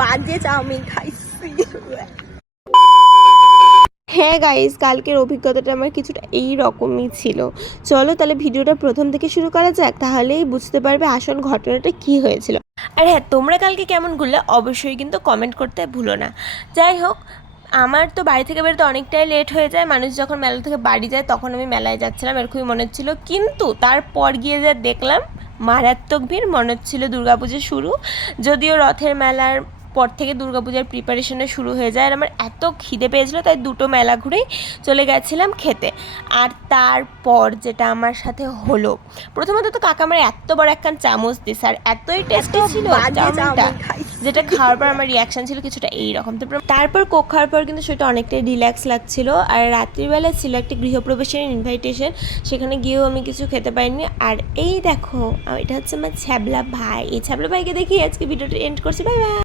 বাজে চাউমিন খাইছি। হ্যাঁ গাইস, কালকের অভিজ্ঞতাটা আমার কিছুটা এই রকমই ছিল। চলো তাহলে ভিডিওটা প্রথম থেকে শুরু করা যাক, তাহলেই বুঝতে পারবে আসল ঘটনাটা কি হয়েছিল। আর হ্যাঁ, তোমরা কালকে কেমন ঘুরলে অবশ্যই কিন্তু কমেন্ট করতে ভুলো না। যাই হোক, আমার তো বাড়ি থেকে বেরোতে অনেকটাই লেট হয়ে যায়। মানুষ যখন মেলা থেকে বাড়ি যায় তখন আমি মেলায় যাচ্ছিলাম, এরকমই মনে হচ্ছিলো। কিন্তু তারপর গিয়ে যা দেখলাম, মারাত্মক ভিড়, মনে হচ্ছিলো দুর্গাপুজো শুরু। যদিও রথের মেলার পর থেকে দুর্গাপূজার প্রিপারেশনে শুরু হয়ে যায়। আর আমার এত খিদে পেয়েছিলো, তাই দুটো মেলা ঘুরেই চলে গেছিলাম খেতে। আর তারপর যেটা আমার সাথে হলো, প্রথমত তো কাকা আমার এত বড় একখান চামচ দিছে, আর এতই টেস্টি ছিল চাউমিনটা, যেটা খাওয়ার পর আমার রিয়াকশান ছিল কিছুটা এইরকম। তারপর কোক খাওয়ার পর কিন্তু সেটা অনেকটাই রিল্যাক্স লাগছিল। আর রাত্রিবেলা ছিল একটা গৃহপ্রবেশের ইনভাইটেশন, সেখানে গিয়েও আমি কিছু খেতে পারিনি। আর এই দেখো, এটা হচ্ছে আমার ছ্যাবলা ভাই। এই ছ্যাবলা ভাইকে দেখি আজকে ভিডিওটা এন্ড করছি। Bye bye.